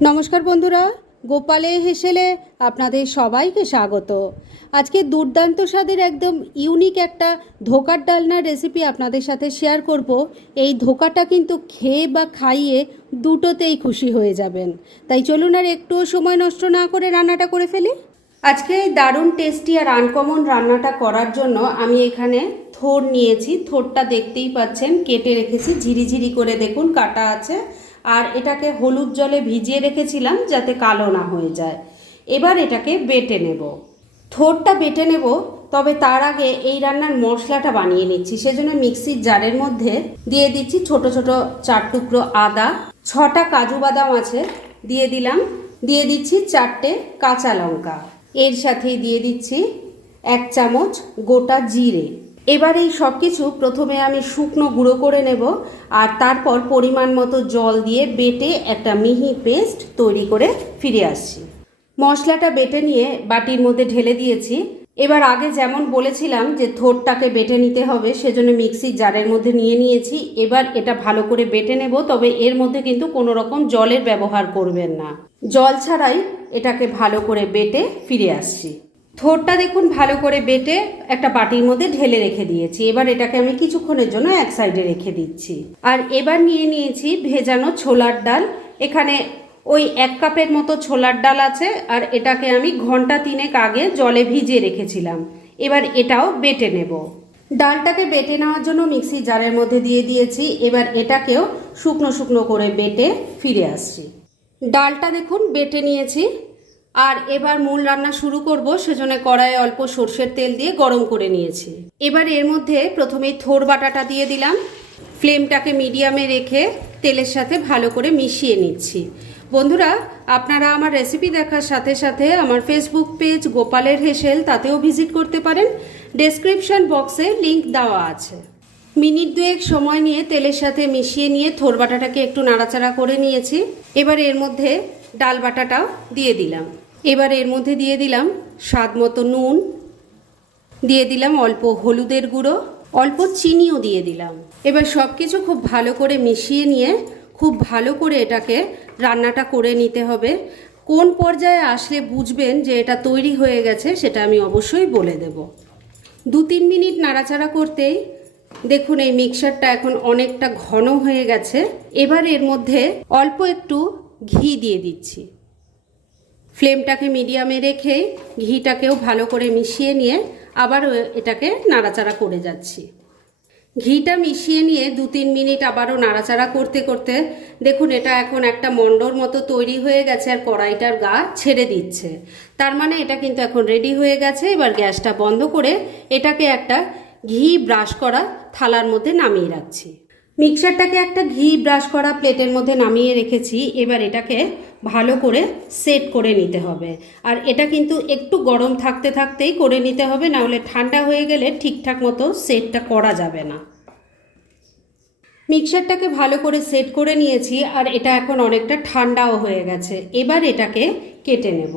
নমস্কার বন্ধুরা, গোপালে হেসেলে আপনাদের সবাইকে স্বাগত। আজকে দুর্দান্ত স্বাদের একদম ইউনিক একটা ধোকার ডালনার রেসিপি আপনাদের সাথে শেয়ার করব। এই ধোকাটা কিন্তু খেয়ে বা খাইয়ে দুটোতেই খুশি হয়ে যাবেন। তাই চলুন আর একটুও সময় নষ্ট না করে রান্নাটা করে ফেলি। আজকে এই দারুণ টেস্টি আর আনকমন রান্নাটা করার জন্য আমি এখানে থোর নিয়েছি। থোরটা দেখতেই পাচ্ছেন, কেটে রেখেছি। ঝিরিঝিরি করে দেখুন কাটা আছে। আর এটাকে হলুদ জলে ভিজিয়ে রেখেছিলাম যাতে কালো না হয়ে যায়। এবার এটাকে বেটে নেব। থোরটা বেটে নেব, তবে তার আগে এই রান্নার মশলাটা বানিয়ে নিচ্ছি। সেজন্য মিক্সির জারের মধ্যে দিয়ে দিচ্ছি ছোট ছোট চার টুকরো আদা, ছটা কাজু বাদাম আছে, দিয়ে দিলাম। দিয়ে দিচ্ছি চারটে কাঁচা লঙ্কা। এর সাথেই দিয়ে দিচ্ছি এক চামচ গোটা জিরে। এবার এই সব কিছু প্রথমে আমি শুকনো গুঁড়ো করে নেব আর তারপর পরিমাণ মতো জল দিয়ে বেটে একটা মিহি পেস্ট তৈরি করে ফিরে আসছি। মশলাটা বেটে নিয়ে বাটির মধ্যে ঢেলে দিয়েছি। এবার আগে যেমন বলেছিলাম যে থোরটাকে বেটে নিতে হবে, সেজন্য মিক্সির জারের মধ্যে নিয়ে নিয়েছি। এবার এটা ভালো করে বেটে নেব, তবে এর মধ্যে কিন্তু কোনো রকম জলের ব্যবহার করবেন না। জল ছাড়াই এটাকে ভালো করে বেটে ফিরে আসছি। থোরটা দেখুন ভালো করে বেটে একটা বাটির মধ্যে ঢেলে রেখে দিয়েছি। এবার এটাকে আমি কিছুক্ষণের জন্য এক সাইডে রেখে দিচ্ছি। আর এবার নিয়ে নিয়েছি ভেজানো ছোলার ডাল। এখানে ওই এক কাপের মতো ছোলার ডাল আছে, আর এটাকে আমি ঘণ্টা তিনেক আগে জলে ভিজিয়ে রেখেছিলাম। এবার এটাও বেটে নেব। ডালটাকে বেটে নেওয়ার জন্য মিক্সি জারের মধ্যে দিয়ে দিয়েছি। এবার এটাকেও শুকনো শুকনো করে বেটে ফিরে আসছি। ডালটা দেখুন বেটে নিয়েছি। আর এবার মূল রান্না শুরু করব, সেজন্য কড়াইয়ে অল্প সর্ষের তেল দিয়ে গরম করে নিয়েছি। এবার এর মধ্যে প্রথমেই থোর বাটাটা দিয়ে দিলাম। ফ্লেমটাকে মিডিয়ামে রেখে তেলের সাথে ভালো করে মিশিয়ে নিচ্ছি। বন্ধুরা, আপনারা আমার রেসিপি দেখার সাথে সাথে আমার ফেসবুক পেজ গোপালের হেসেল, তাতেও ভিজিট করতে পারেন। ডেসক্রিপশন বক্সে লিংক দেওয়া আছে। মিনিট দুয়েক সময় নিয়ে তেলের সাথে মিশিয়ে নিয়ে থোর বাটাটাকে একটু নাড়াচাড়া করে নিয়েছি। এবার এর মধ্যে ডাল বাটাটাও দিয়ে দিলাম। এবার এর মধ্যে দিয়ে দিলাম স্বাদ মতো নুন, দিয়ে দিলাম অল্প হলুদের গুঁড়ো, অল্প চিনিও দিয়ে দিলাম। এবার সব কিছু খুব ভালো করে মিশিয়ে নিয়ে খুব ভালো করে এটাকে রান্নাটা করে নিতে হবে। কোন পর্যায়ে আসলে বুঝবেন যে এটা তৈরি হয়ে গেছে সেটা আমি অবশ্যই বলে দেব। দু তিন মিনিট নাড়াচাড়া করতেই দেখুন এই মিক্সারটা এখন অনেকটা ঘন হয়ে গেছে। এবার এর মধ্যে অল্প একটু ঘি দিয়ে দিচ্ছি। ফ্লেমটাকে মিডিয়ামে রেখে ঘিটাকেও ভালো করে মিশিয়ে নিয়ে আবার এটাকে নাড়াচাড়া করে যাচ্ছি। ঘিটা মিশিয়ে নিয়ে দু তিন মিনিট আবারও নাড়াচাড়া করতে করতে দেখুন এটা এখন একটা মণ্ডর মতো তৈরি হয়ে গেছে আর কড়াইটার গা ছেড়ে দিচ্ছে। তার মানে এটা কিন্তু এখন রেডি হয়ে গেছে। এবার গ্যাসটা বন্ধ করে এটাকে একটা ঘি ব্রাশ করা থালার মধ্যে নামিয়ে রাখছি। মিক্সারটাকে একটা ঘি ব্রাশ করা প্লেটের মধ্যে নামিয়ে রেখেছি। এবার এটাকে ভালো করে সেট করে নিতে হবে। আর এটা কিন্তু একটু গরম থাকতে থাকতেই করে নিতে হবে, না হলে ঠান্ডা হয়ে গেলে ঠিকঠাক মতো সেটটা করা যাবে না। মিক্সারটাকে ভালো করে সেট করে নিয়েছি, আর এটা এখন অনেকটা ঠান্ডাও হয়ে গেছে। এবার এটাকে কেটে নেব।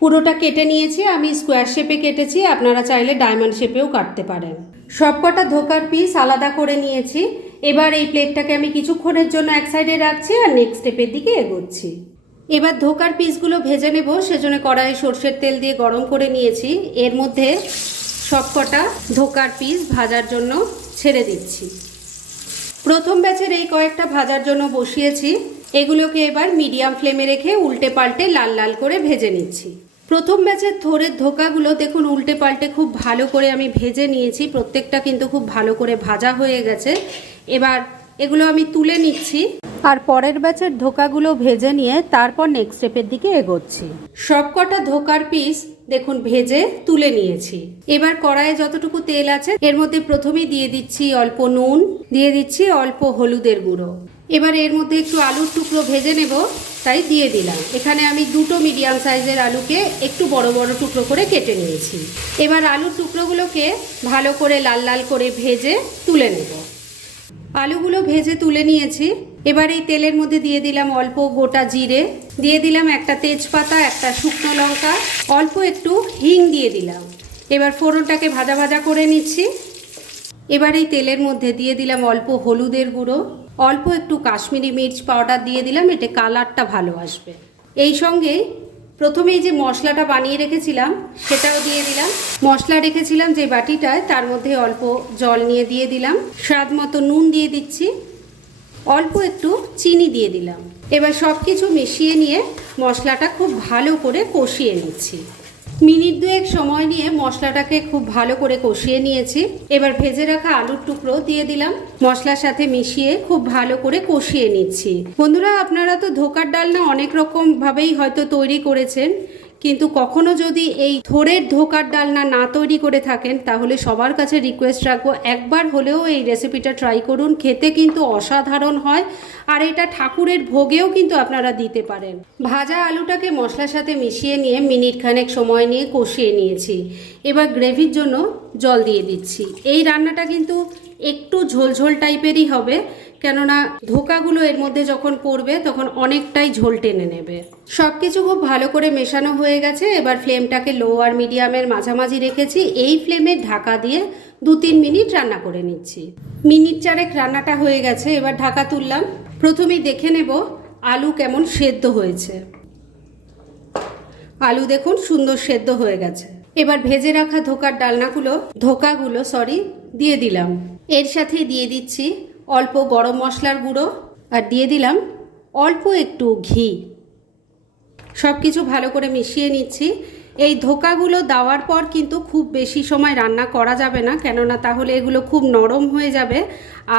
পুরোটা কেটে নিয়েছি, আমি স্কোয়ার শেপে কেটেছি, আপনারা চাইলে ডায়মন্ড শেপেও কাটতে পারেন। সবকটা ধোকার পিস আলাদা করে নিয়েছি, এবার এই প্লেটটাকে আমি কিছুক্ষণের জন্য এক সাইডে রাখছি আর নেক্সট স্টেপের দিকে এগোচ্ছি। এবার ধোকার পিসগুলো ভেজে নেব, সেজন্য কড়াইয়ে সর্ষের তেল দিয়ে গরম করে নিয়েছি, এর মধ্যে সবকটা ধোকার পিস ভাজার জন্য ছেড়ে দিচ্ছি। প্রথম ব্যাচের এই কয়েকটা ভাজার জন্য বসিয়েছি এগুলোকে এবার মিডিয়াম ফ্লেমে রেখে উল্টে পাল্টে লাল লাল করে ভেজে নিচ্ছি। প্রথম ব্যাচের থোরের ধোকাগুলো দেখুন উল্টে পাল্টে খুব ভালো করে আমি ভেজে নিয়েছি, প্রত্যেকটা কিন্তু খুব ভালো করে ভাজা হয়ে গেছে। এবার এগুলো আমি তুলে নিচ্ছি আর পরের ব্যাচের ধোকাগুলো ভেজে নিয়ে তারপর নেক্সট স্টেপের দিকে এগোচ্ছি। সবকটা ধোকার পিস দেখুন ভেজে তুলে নিয়েছি। এবার কড়াইয়ে যতটুকু তেল আছে, এর মধ্যে প্রথমেই দিয়ে দিচ্ছি অল্প নুন, দিয়ে দিচ্ছি অল্প হলুদের গুঁড়ো। এবার এর মধ্যে একটু আলুর টুকরো ভেজে নেব, তাই দিয়ে দিলাম। এখানে আমি দুটো মিডিয়াম সাইজের আলুকে একটু বড় বড় টুকরো করে কেটে নিয়েছি। এবার আলুর টুকরোগুলোকে ভালো করে লাল লাল করে ভেজে তুলে নেব। আলুগুলো ভেজে তুলে নিয়েছি। এবার এই তেলের মধ্যে দিয়ে দিলাম অল্প গোটা জিরে, দিয়ে দিলাম একটা তেজপাতা, একটা শুকনো লঙ্কা, অল্প একটু হিং দিয়ে দিলাম। এবার ফোড়নটাকে ভাজা ভাজা করে নিচ্ছি। এবার এই তেলের মধ্যে দিয়ে দিলাম অল্প হলুদের গুঁড়ো। অল্প একটু কাশ্মীরি মির্চ পাউডার দিয়ে দিলাম, এতে কালারটা ভালো আসবে। এই সঙ্গে প্রথমেই যে মশলাটা বানিয়ে রেখেছিলাম, সেটাও দিয়ে দিলাম। মশলা রেখেছিলাম যে বাটিটায়, তার মধ্যে অল্প জল নিয়ে দিয়ে দিলাম। স্বাদ মতো নুন দিয়ে দিচ্ছি। অল্প একটু চিনি দিয়ে দিলাম। এবার সব কিছু মিশিয়ে নিয়ে মশলাটা খুব ভালো করে কষিয়ে নিচ্ছি। মিনিট দুয়েক সময় নিয়ে মশলাটাকে খুব ভালো করে কষিয়ে নিয়েছি। এবার ভেজে রাখা আলুর টুকরো দিয়ে দিলাম। মশলার সাথে মিশিয়ে খুব ভালো করে কষিয়ে নিচ্ছি। বন্ধুরা, আপনারা তো ধোকার ডালনা অনেক রকম ভাবেই হয়তো তৈরি করেছেন। কিন্তু কখনো যদি এই থোড়ের ধোকার ডালনা না তৈরি করে থাকেন, তাহলে সবার কাছে রিকোয়েস্ট রাখব, একবার হলেও এই রেসিপিটা ট্রাই করুন। খেতে কিন্তু অসাধারণ হয়, আর এটা ঠাকুরের ভোগেও কিন্তু আপনারা দিতে পারেন। ভাজা আলুটাকে মশলার সাথে মিশিয়ে নিয়ে মিনিট খানেক সময় নিয়ে কষিয়ে নিয়েছি। এবার গ্রেভির জন্য জল দিয়ে দিচ্ছি। এই রান্নাটা কিন্তু একটু ঝোলঝোল টাইপেরই হবে। কেননা ধোকাগুলো এর মধ্যে যখন পড়বে, তখন অনেকটাই ঝোল টেনে নেবে। সব কিছু খুব ভালো করে মেশানো হয়ে গেছে। এবার ফ্লেমটাকে লো আর মিডিয়ামের মাঝামাঝি রেখেছি। এই ফ্লেমে ঢাকা দিয়ে দু তিন মিনিট রান্না করে নিচ্ছি। মিনিট চারেক রান্নাটা হয়ে গেছে, এবার ঢাকা তুললাম। প্রথমেই দেখে নেব আলু কেমন সেদ্ধ হয়েছে। আলু দেখুন সুন্দর সেদ্ধ হয়ে গেছে। এবার ভেজে রাখা ধোকার ডালনাগুলো, ধোকাগুলো সরি দিয়ে দিলাম। এর সাথে দিয়ে দিচ্ছি অল্প গরম মশলার গুঁড়ো আর দিয়ে দিলাম অল্প একটু ঘি। সব কিছু ভালো করে মিশিয়ে নিচ্ছি। এই ধোকাগুলো দেওয়ার পর কিন্তু খুব বেশি সময় রান্না করা যাবে না, কেননা তাহলে এগুলো খুব নরম হয়ে যাবে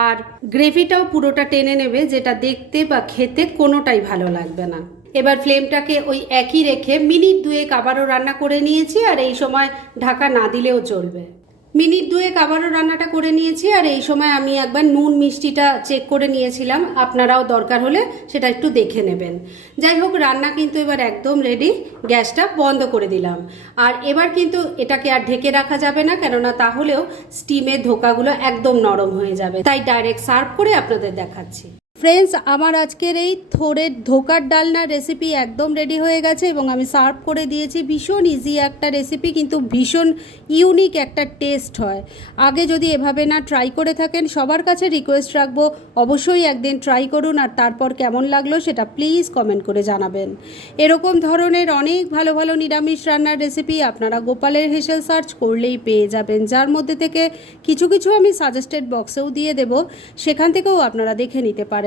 আর গ্রেভিটাও পুরোটা টেনে নেবে, যেটা দেখতে বা খেতে কোনোটাই ভালো লাগবে না। এবার ফ্লেমটাকে ওই একই রেখে মিনিট দুয়েক আবারও রান্না করে নিয়েছি আর এই সময় ঢাকা না দিলেও চলবে। মিনিট দুয়েক আবারও রান্নাটা করে নিয়েছি আর এই সময় আমি একবার নুন মিষ্টিটা চেক করে নিয়েছিলাম। আপনারাও দরকার হলে সেটা একটু দেখে নেবেন। যাই হোক, রান্না কিন্তু এবার একদম রেডি গ্যাসটা বন্ধ করে দিলাম। আর এবার কিন্তু এটাকে আর ঢেকে রাখা যাবে না, কেননা তাহলেও স্টিমের ধোকাগুলো একদম নরম হয়ে যাবে। তাই ডাইরেক্ট সার্ভ করে আপনাদের দেখাচ্ছি। ফ্রেন্ডস আমার আজকের এই থোড়ের ধোকার ডালনার রেসিপি একদম রেডি হয়ে গেছে এবং আমি সার্ভ করে দিয়েছি। ভীষণ ইজি একটা রেসিপি কিন্তু ভীষণ ইউনিক একটা টেস্ট হয়। আগে যদি এভাবে না ট্রাই করে থাকেন, সবার কাছে রিকোয়েস্ট রাখব, অবশ্যই একদিন ট্রাই করুন আর তারপর কেমন লাগল সেটা প্লিজ কমেন্ট করে জানাবেন। এরকম ধরনের অনেক ভালো ভালো নিরামিষ রান্নার রেসিপি আপনারা গোপালের হেসেল সার্চ করলেই পেয়ে যাবেন, যার মধ্যে থেকে কিছু কিছু আমি সাজেস্টেড বক্সেও দিয়ে দেব, সেখান থেকেও আপনারা দেখে নিতে পারেন।